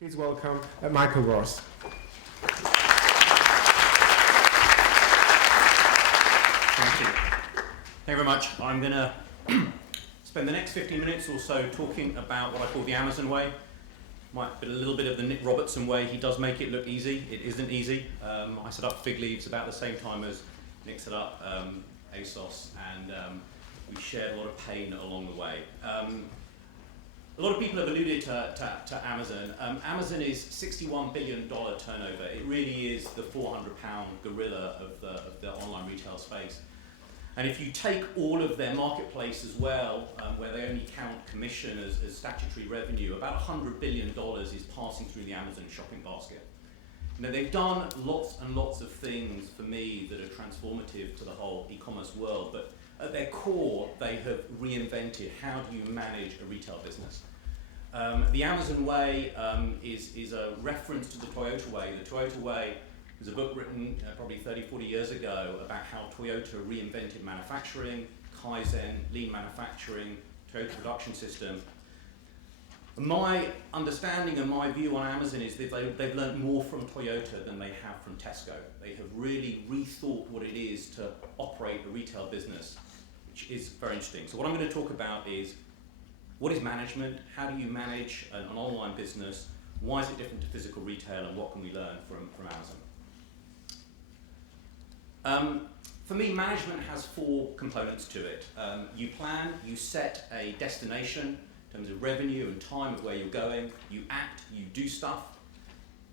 Please welcome Michael Ross. Thank you. Thank you very much. I'm going to spend the next 15 minutes or so talking about what I call the Amazon way. Might be a little bit of the Nick Robertson way. He does make it look easy. It isn't easy. I set up Fig Leaves about the same time as Nick set up ASOS, and we shared a lot of pain along the way. A lot of people have alluded to Amazon. Amazon is $61 billion turnover. It really is the 400-pound gorilla of the online retail space. And if you take all of their marketplace as well, where they only count commission as statutory revenue, about $100 billion is passing through the Amazon shopping basket. Now, they've done lots and lots of things for me that are transformative to the whole e-commerce world, but at their core, they have reinvented how do you manage a retail business. The Amazon way is a reference to the Toyota way. The Toyota way was a book written probably 30, 40 years ago about how Toyota reinvented manufacturing, Kaizen, lean manufacturing, Toyota production system. My understanding and my view on Amazon is that they've learned more from Toyota than they have from Tesco. They have really rethought what it is to operate a retail business, which is very interesting. So what I'm going to talk about is what is management, how do you manage an online business, why is it different to physical retail, and what can we learn from Amazon? For me, management has four components to it. You plan, you set a destination in terms of revenue and time of where you're going, you act, you do stuff,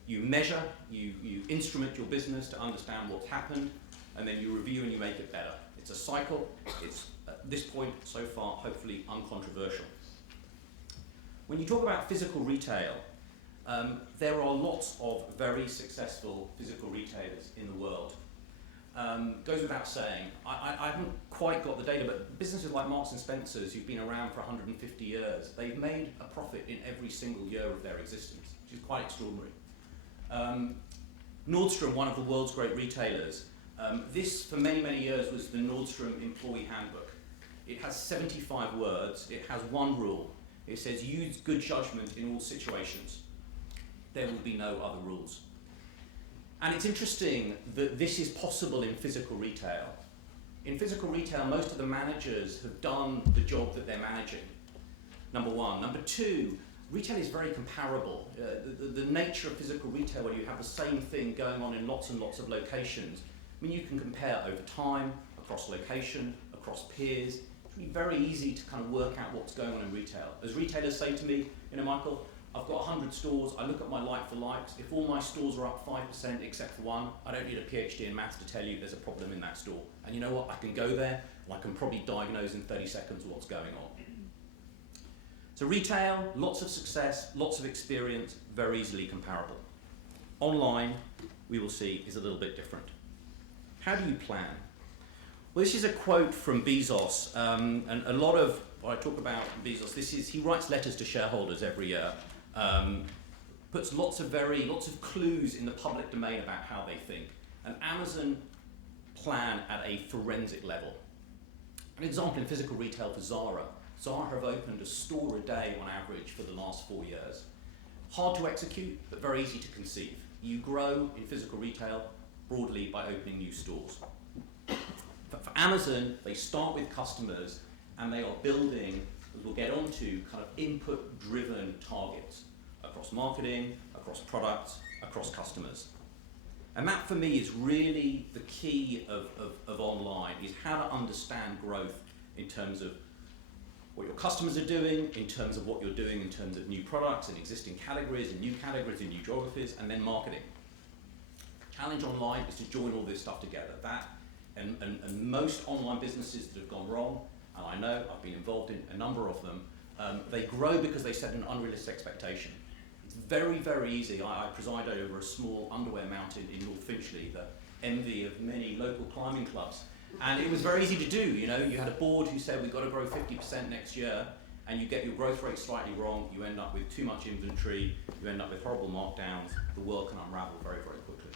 you measure, you instrument your business to understand what's happened, and then you review and you make it better. It's a cycle. It's, at this point, so far, hopefully uncontroversial. When you talk about physical retail, there are lots of very successful physical retailers in the world. Goes without saying, I haven't quite got the data, but businesses like Marks and Spencer's, who've been around for 150 years, they've made a profit in every single year of their existence, which is quite extraordinary. Nordstrom, one of the world's great retailers, this for many, many years was the Nordstrom employee handbook. It has 75 words, it has one rule. It says use good judgment in all situations. There will be no other rules. And it's interesting that this is possible in physical retail. In physical retail, most of the managers have done the job that they're managing, number one. Number two, retail is very comparable. The nature of physical retail, where you have the same thing going on in lots and lots of locations, I mean, you can compare over time, across location, across peers. It's very easy to kind of work out what's going on in retail. As retailers say to me, Michael, I've got 100 stores, I look at my like-for-likes, if all my stores are up 5% except for one, I don't need a PhD in maths to tell you there's a problem in that store. And you know what, I can go there, and I can probably diagnose in 30 seconds what's going on. So retail, lots of success, lots of experience, very easily comparable. Online, we will see, is a little bit different. How do you plan? Well, this is a quote from Bezos, and a lot of what I talk about Bezos, he writes letters to shareholders every year, puts lots of clues in the public domain about how they think. And Amazon plan at a forensic level. An example in physical retail for Zara. Zara have opened a store a day on average for the last 4 years. Hard to execute, but very easy to conceive. You grow in physical retail broadly by opening new stores. For Amazon, they start with customers and they are building, as we'll get onto, kind of input-driven targets across marketing, across products, across customers. And that for me is really the key of online, is how to understand growth in terms of what your customers are doing, in terms of what you're doing in terms of new products and existing categories and new geographies, and then marketing. Challenge online is to join all this stuff together. And most online businesses that have gone wrong, and I know I've been involved in a number of them, they grow because they set an unrealistic expectation. It's very, very easy. I preside over a small underwear mountain in North Finchley, the envy of many local climbing clubs. And it was very easy to do. You had a board who said we've got to grow 50% next year, and you get your growth rate slightly wrong, you end up with too much inventory, you end up with horrible markdowns, the world can unravel very, very quickly.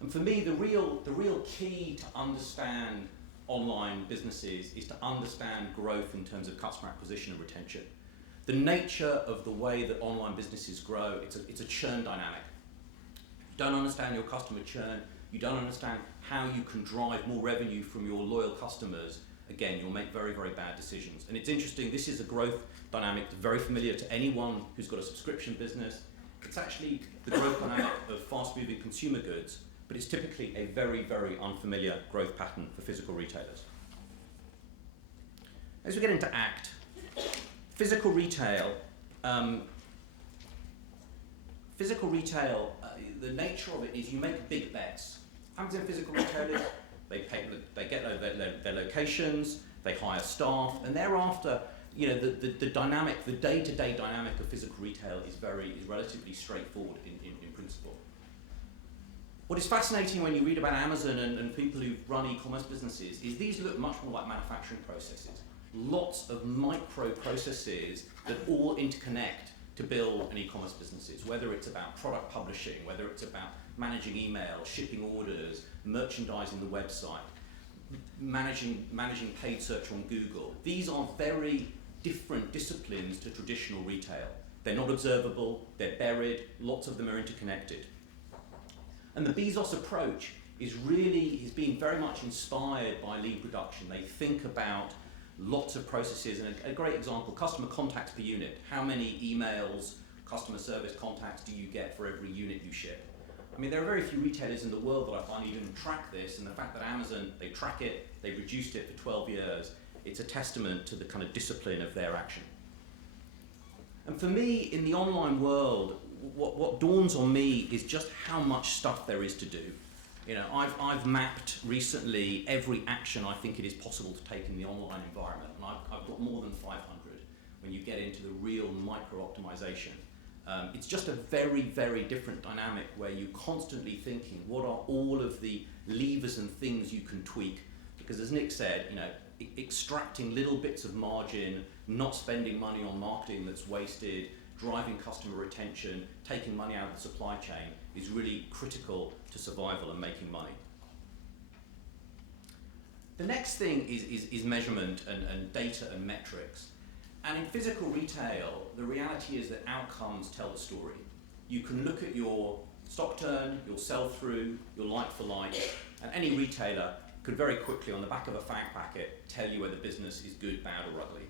And for me, the real key to understand online businesses is to understand growth in terms of customer acquisition and retention. The nature of the way that online businesses grow, it's a churn dynamic. You don't understand your customer churn, you don't understand how you can drive more revenue from your loyal customers, again, you'll make very, very bad decisions. And it's interesting, this is a growth dynamic that's very familiar to anyone who's got a subscription business. It's actually the growth dynamic of fast-moving consumer goods, but it's typically a very, very unfamiliar growth pattern for physical retailers. As we get into ACT, physical retail, the nature of it is you make big bets. Happens in physical retailers, they get their locations, they hire staff, and thereafter, the dynamic, the day-to-day dynamic of physical retail is relatively straightforward in principle. What is fascinating when you read about Amazon and people who run e-commerce businesses is these look much more like manufacturing processes. Lots of micro processes that all interconnect to build an e-commerce businesses, whether it's about product publishing, whether it's about managing email, shipping orders, merchandising the website, managing paid search on Google. These are very different disciplines to traditional retail. They're not observable, they're buried, lots of them are interconnected. And the Bezos approach has been very much inspired by lean production. They think about lots of processes, and a great example, customer contacts per unit. How many emails, customer service contacts do you get for every unit you ship? I mean, there are very few retailers in the world that I find even track this, and the fact that Amazon, they track it, they've reduced it for 12 years, it's a testament to the kind of discipline of their action. And for me, in the online world, what dawns on me is just how much stuff there is to do. I've mapped recently every action I think it is possible to take in the online environment, and I've got more than 500 when you get into the real micro-optimization. It's just a very, very different dynamic where you're constantly thinking, what are all of the levers and things you can tweak? Because as Nick said, extracting little bits of margin, not spending money on marketing that's wasted, driving customer retention, taking money out of the supply chain is really critical to survival and making money. The next thing is measurement and data and metrics. And in physical retail, the reality is that outcomes tell the story. You can look at your stock turn, your sell-through, your like-for-like, and any retailer could very quickly, on the back of a fact packet, tell you whether business is good, bad, or ugly.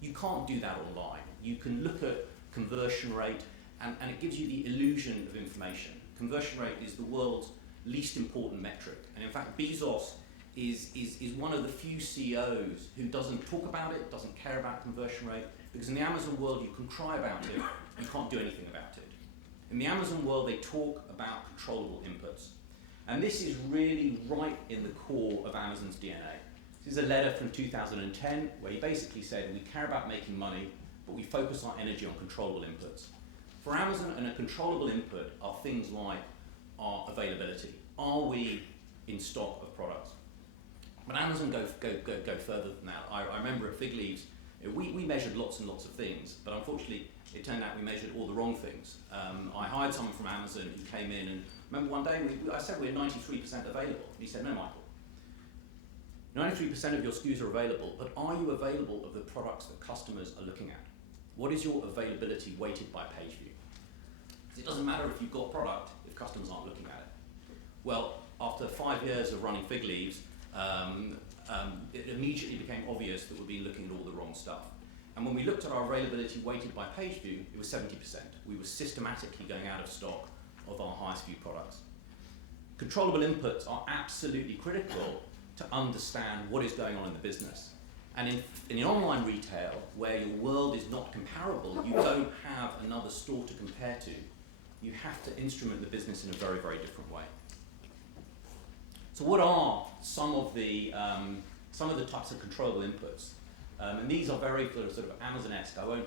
You can't do that online. You can look at conversion rate, and it gives you the illusion of information. Conversion rate is the world's least important metric. And in fact, Bezos is one of the few CEOs who doesn't talk about it, doesn't care about conversion rate, because in the Amazon world, you can cry about it, you can't do anything about it. In the Amazon world, they talk about controllable inputs. And this is really right in the core of Amazon's DNA. This is a letter from 2010 where he basically said, we care about making money, but we focus our energy on controllable inputs. For Amazon, a controllable input are things like our availability. Are we in stock of products? But Amazon go further than that. I remember at Fig Leaves, we measured lots and lots of things, but unfortunately, it turned out we measured all the wrong things. I hired someone from Amazon who came in, and remember one day I said we're 93% available. And he said, no, Michael. 93% of your SKUs are available, but are you available of the products that customers are looking at? What is your availability weighted by page view? Because it doesn't matter if you've got product if customers aren't looking at it. Well, after 5 years of running Fig Leaves, it immediately became obvious that we'd been looking at all the wrong stuff. And when we looked at our availability weighted by page view, it was 70%. We were systematically going out of stock of our highest viewed products. Controllable inputs are absolutely critical to understand what is going on in the business. And in online retail, where your world is not comparable, you don't have another store to compare to. You have to instrument the business in a very, very different way. So what are some of the types of controllable inputs? And these are very sort of Amazon-esque. I won't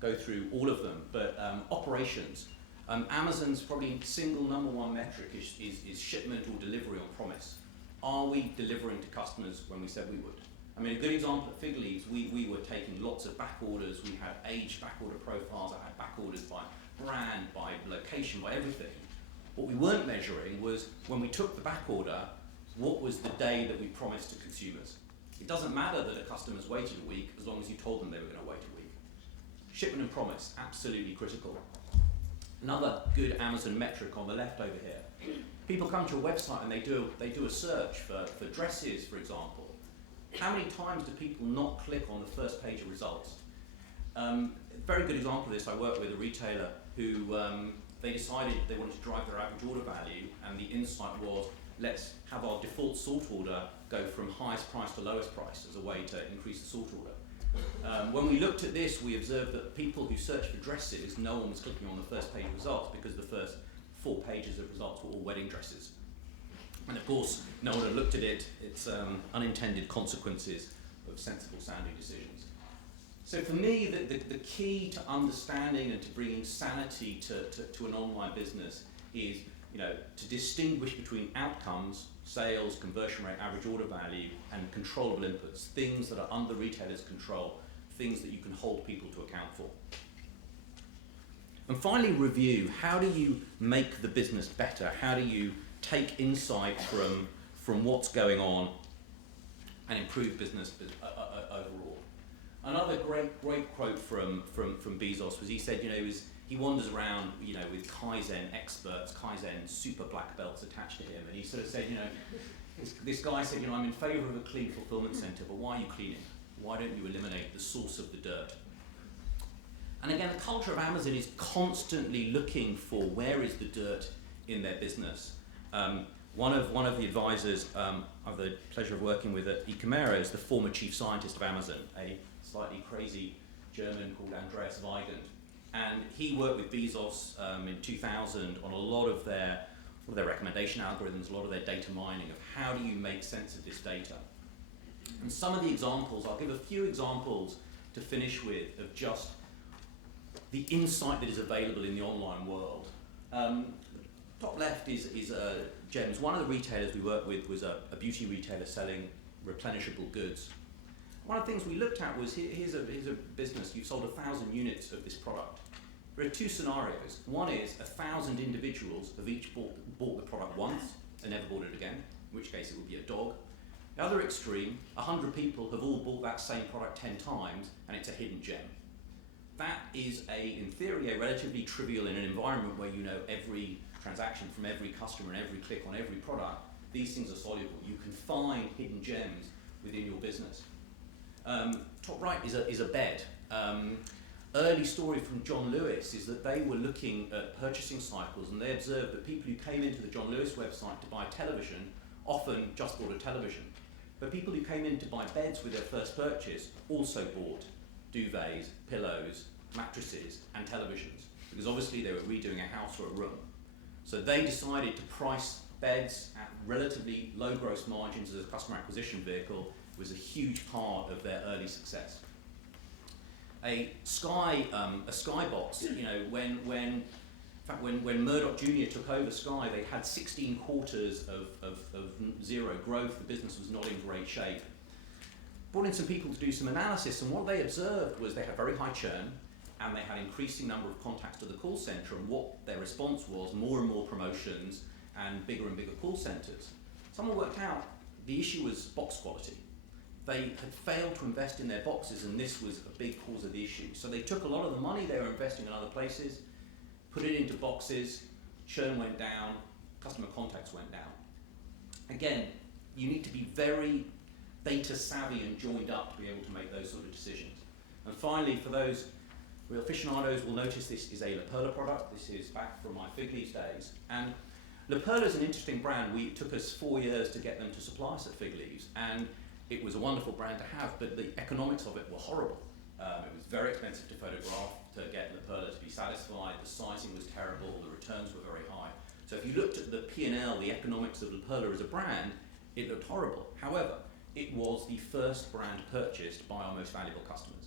go through all of them, but operations. Amazon's probably single number one metric is shipment or delivery on promise. Are we delivering to customers when we said we would? I mean, a good example at Fig Leaves, we were taking lots of back orders. We had aged back order profiles. I had back orders by brand, by location, by everything. What we weren't measuring was when we took the back order, what was the day that we promised to consumers? It doesn't matter that a customer's waited a week as long as you told them they were going to wait a week. Shipment and promise, absolutely critical. Another good Amazon metric on the left over here. People come to a website and they do a search for dresses, for example. How many times do people not click on the first page of results? Very good example of this, I worked with a retailer who they decided they wanted to drive their average order value, and the insight was, let's have our default sort order go from highest price to lowest price as a way to increase the sort order. When we looked at this, we observed that people who searched for dresses, no one was clicking on the first page of results because the first 4 pages of results were all wedding dresses. And of course, no one had looked at it. It's unintended consequences of sensible sounding decisions. So for me, the key to understanding and to bringing sanity to an online business is, to distinguish between outcomes, sales, conversion rate, average order value, and controllable inputs, things that are under retailers' control, things that you can hold people to account for. And finally, review. How do you make the business better? How do you take insight from what's going on and improve business overall? Another great quote from Bezos was, he said, he wanders around, with Kaizen experts, Kaizen super black belts attached to him, and he sort of said, this guy said, I'm in favour of a clean fulfillment centre, but why are you cleaning? Why don't you eliminate the source of the dirt? And again, the culture of Amazon is constantly looking for where is the dirt in their business. One of the advisors I've the pleasure of working with at eCommera is the former chief scientist of Amazon, a slightly crazy German called Andreas Weigand. And he worked with Bezos in 2000 on a lot of their recommendation algorithms, a lot of their data mining of how do you make sense of this data. And some of the examples, I'll give a few examples to finish with of just the insight that is available in the online world. Top left is Gems. One of the retailers we worked with was a beauty retailer selling replenishable goods. One of the things we looked at was, here's a business, you've sold 1,000 units of this product. There are 2 scenarios. One is 1,000 individuals have each bought the product once and never bought it again, in which case it would be a dog. The other extreme, 100 people have all bought that same product 10 times and it's a hidden gem. That is, in theory, a relatively trivial in an environment where you know every transaction from every customer and every click on every product. These things are soluble. You can find hidden gems within your business. Top right is a bed. Early story from John Lewis is that they were looking at purchasing cycles, and they observed that people who came into the John Lewis website to buy television often just bought a television. But people who came in to buy beds with their first purchase also bought duvets, pillows, mattresses, and televisions, because obviously they were redoing a house or a room. So they decided to price beds at relatively low gross margins as a customer acquisition vehicle. It was a huge part of their early success. A Skybox, when Murdoch Jr. took over Sky, they had 16 quarters of zero growth. The business was not in great shape. Brought in some people to do some analysis, and what they observed was they had very high churn, and they had increasing number of contacts to the call center, and what their response was more and more promotions and bigger call centers. Someone worked out the issue was box quality. They had failed to invest in their boxes, and this was a big cause of the issue. So they took a lot of the money they were investing in other places, put it into boxes, churn went down, customer contacts went down. Again, you need to be very data savvy and joined up to be able to make those sort of decisions. And finally, for those real aficionados will notice this is a La Perla product. This is back from my Fig Leaves days. And La Perla is an interesting brand. It took us 4 years to get them to supply us at Fig Leaves, and it was a wonderful brand to have, but the economics of it were horrible. It was very expensive to photograph, to get La Perla to be satisfied. The sizing was terrible, the returns were very high. So if you looked at the P&L, the economics of La Perla as a brand, it looked horrible. However, it was the first brand purchased by our most valuable customers.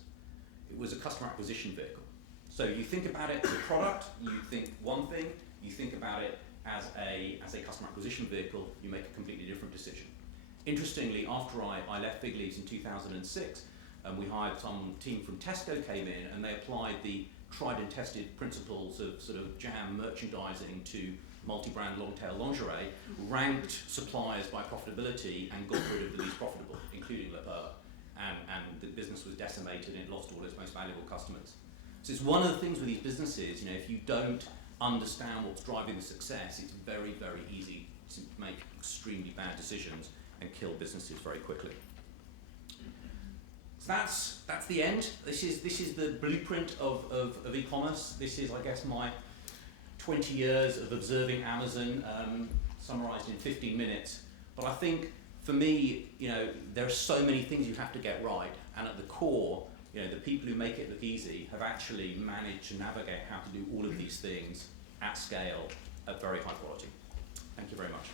It was a customer acquisition vehicle. So you think about it as a product, you think one thing, you think about it as a customer acquisition vehicle, you make a completely different decision. Interestingly, after I left Fig Leaves in 2006, we hired some team from Tesco came in, and they applied the tried and tested principles of sort of jam merchandising to multi-brand long-tail lingerie, ranked suppliers by profitability and got rid of the least profitable, including La Perla. And the business was decimated and it lost all its most valuable customers. So it's one of the things with these businesses, if you don't understand what's driving the success, it's very, very easy to make extremely bad decisions and kill businesses very quickly. So that's the end. This is the blueprint of e-commerce. This is, I guess, my 20 years of observing Amazon, summarized in 15 minutes. But I think for me, there are so many things you have to get right, and at the core, the people who make it look easy have actually managed to navigate how to do all of these things at scale at very high quality. Thank you very much.